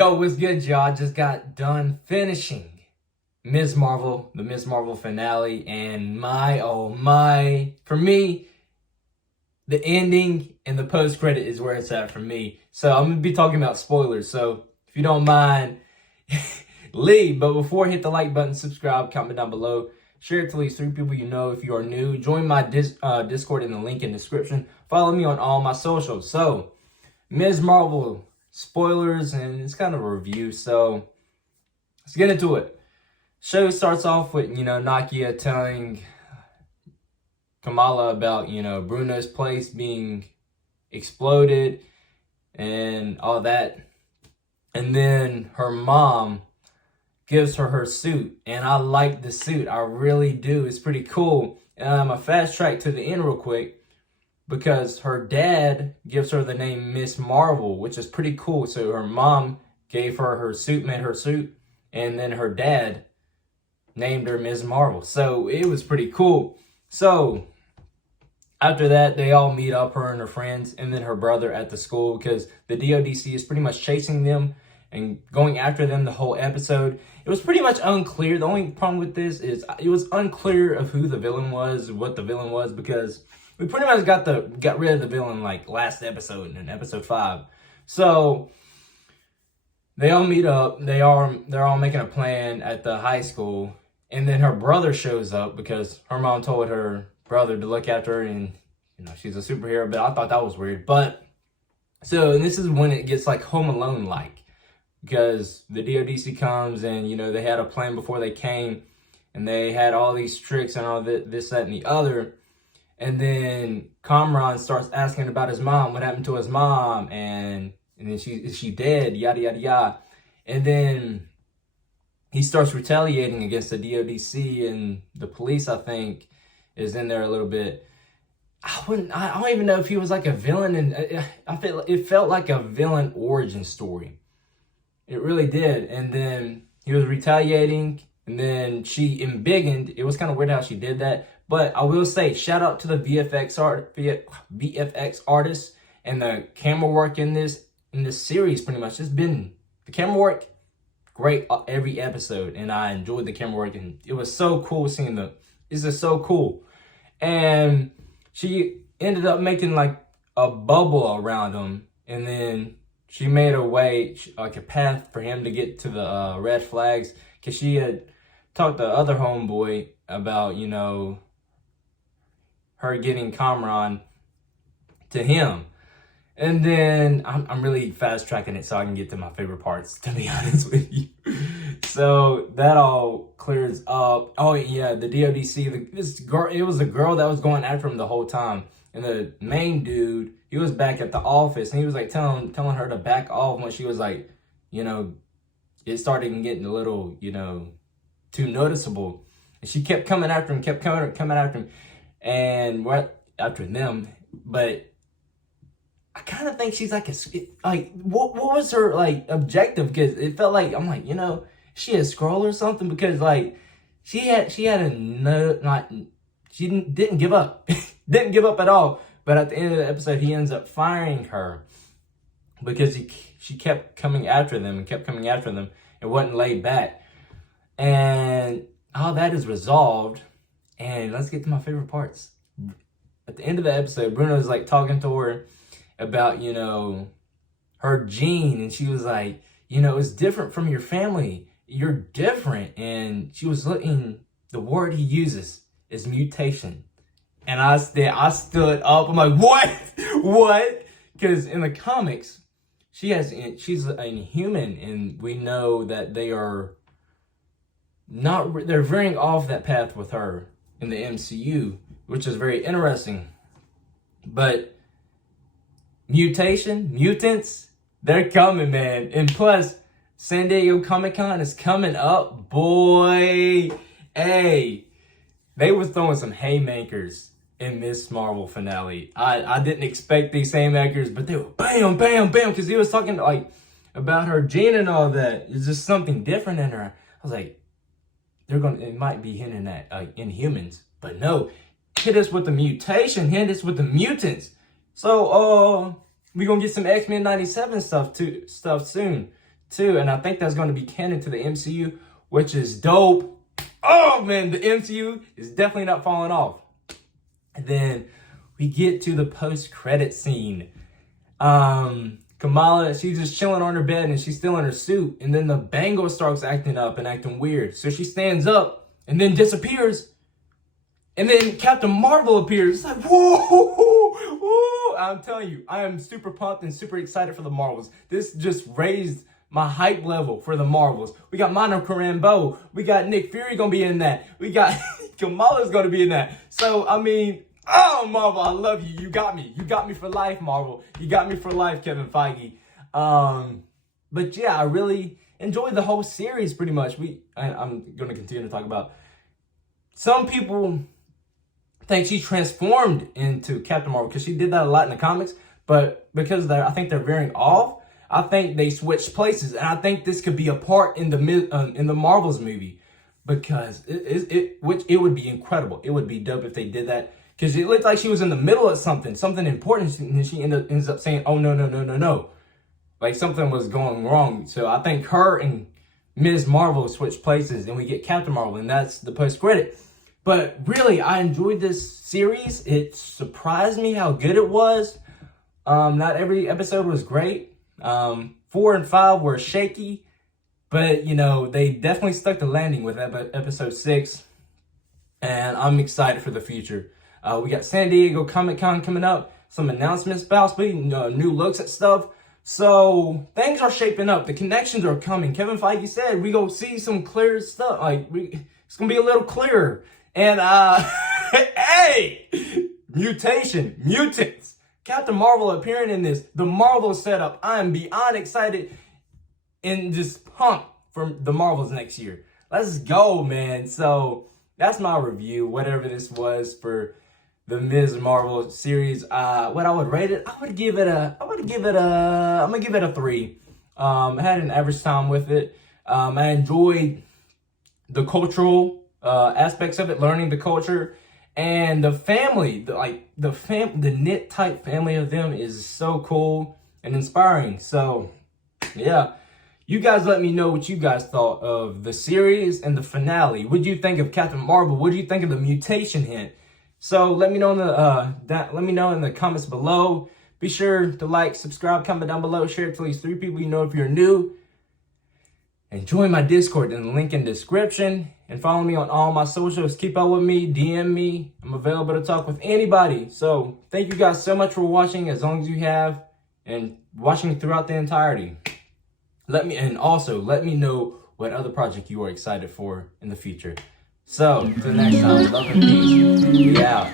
Yo, what's good, y'all? I just got done finishing Ms. Marvel, the Ms. Marvel finale, and oh my, for me, the ending and the post-credit is where it's at for me. So I'm gonna be talking about spoilers, so if you don't mind, leave. But before, hit the like button, subscribe, comment down below, share it to at least 3 people you know if you are new. Join my Discord in the link in the description. Follow me on all my socials. So, Ms. Marvel, spoilers, and it's kind of a review, so let's get into it. Show starts off with, Nakia telling Kamala about, Bruno's place being exploded and all that. And then her mom gives her suit, and I like the suit. I really do. It's pretty cool. I'm a fast track to the end real quick, because her dad gives her the name Miss Marvel, which is pretty cool. So her mom gave her suit, made her suit, and then her dad named her Miss Marvel. So it was pretty cool. So after that, they all meet up, her and her friends, and then her brother at the school, because the DODC is pretty much chasing them and going after them the whole episode. It was pretty much unclear. The only problem with this is it was unclear of who the villain was, what the villain was, because we pretty much got rid of the villain like last episode in episode 5. So they all meet up. They're all making a plan at the high school, and then her brother shows up because her mom told her brother to look after her, and she's a superhero. But I thought that was weird. But so, and this is when it gets like Home Alone like, because the DODC comes and they had a plan before they came, and they had all these tricks and all this, that, and the other. And then Kamran starts asking about his mom, what happened to his mom, and then is she dead, yada, yada, yada. And then he starts retaliating against the DODC, and the police, I think, is in there a little bit. I don't even know if he was like a villain, and it felt like a villain origin story. It really did. And then he was retaliating, and then she embiggened. It was kind of weird how she did that. But I will say, shout out to the VFX artists and the camera work in this series. Pretty much, it's been the camera work great every episode, and I enjoyed the camera work, and it was so cool seeing it's just so cool. And she ended up making like a bubble around him, and then she made a way, like a path for him to get to the red flags, because she had talked to the other homeboy about her getting Kamran to him. And then I'm really fast tracking it so I can get to my favorite parts, to be honest with you. So that all clears up. Oh yeah, the DODC, this girl, it was a girl that was going after him the whole time. And the main dude, he was back at the office, and he was like telling her to back off when she was like, it started getting a little, too noticeable. And she kept coming after him, kept coming after him. And what after them, but I kind of think she's like what was her like objective? Because it felt like I'm like she a scroll or something, because like she had a she didn't give up didn't give up at all. But at the end of the episode, he ends up firing her because she kept coming after them and wasn't laid back, and all that is resolved. And let's get to my favorite parts. At the end of the episode, Bruno's like talking to her about, her gene. And she was like, it's different from your family. You're different. And she was looking, the word he uses is mutation. And I stood up. I'm like, what? What? Because in the comics, she's a human. And we know that they're veering off that path with her in the MCU, which is very interesting. But mutants, they're coming, man. And plus, San Diego Comic-Con is coming up, boy. Hey, they was throwing some haymakers in Miss Marvel finale. I didn't expect these haymakers, but they were bam, bam, bam, because he was talking like about her gene and all that. It's just something different in her. I was like, it might be hinting at Inhumans, but no, hit us with the mutation, hit us with the mutants. So we're gonna get some X-Men 97 stuff soon. too, and I think that's going to be canon to the MCU, which is dope. Oh man, the MCU is definitely not falling off. And then we get to the post-credit scene. Kamala, she's just chilling on her bed and she's still in her suit. And then the bangle starts acting up and acting weird. So she stands up and then disappears. And then Captain Marvel appears. It's like, whoa, whoa. I'm telling you, I am super pumped and super excited for the Marvels. This just raised my hype level for the Marvels. We got Monica Rambeau. We got Nick Fury gonna be in that. We got Kamala's gonna be in that. So, I mean, oh, Marvel, I love you. You got me. You got me for life, Marvel. You got me for life, Kevin Feige. But yeah, I really enjoyed the whole series pretty much. I'm going to continue to talk about. Some people think she transformed into Captain Marvel because she did that a lot in the comics. But because I think they're veering off, I think they switched places. And I think this could be a part in the Marvels movie. Because it would be incredible. It would be dope if they did that. Because it looked like she was in the middle of something important, and she ends up saying, oh, no. Like something was going wrong. So I think her and Ms. Marvel switched places, and we get Captain Marvel, and that's the post-credit. But really, I enjoyed this series. It surprised me how good it was. Not every episode was great. 4 and 5 were shaky, but, you know, they definitely stuck the landing with episode 6, and I'm excited for the future. We got San Diego Comic-Con coming up, some announcements possibly, new looks at stuff. So things are shaping up. The connections are coming. Kevin Feige said we go see some clear stuff. Like it's gonna be a little clearer. And hey, mutants. Captain Marvel appearing in this. The Marvel setup. I am beyond excited and just pumped for the Marvels next year. Let's go, man. So that's my review. Whatever this was for the Ms. Marvel series. What I would rate it, I'm gonna give it a 3. I had an average time with it. I enjoyed the cultural aspects of it, learning the culture, and the family. The knit type family of them is so cool and inspiring. So yeah, you guys let me know what you guys thought of the series and the finale. What do you think of Captain Marvel? What do you think of the mutation hint? So let me know in the comments below. Be sure to like, subscribe, comment down below, share it to at least 3 people you know if you're new. And join my Discord in the link in the description. And follow me on all my socials. Keep up with me, DM me. I'm available to talk with anybody. So thank you guys so much for watching, as long as you have, and watching throughout the entirety. Let me know what other project you are excited for in the future. So, till next time, love and peace. We out.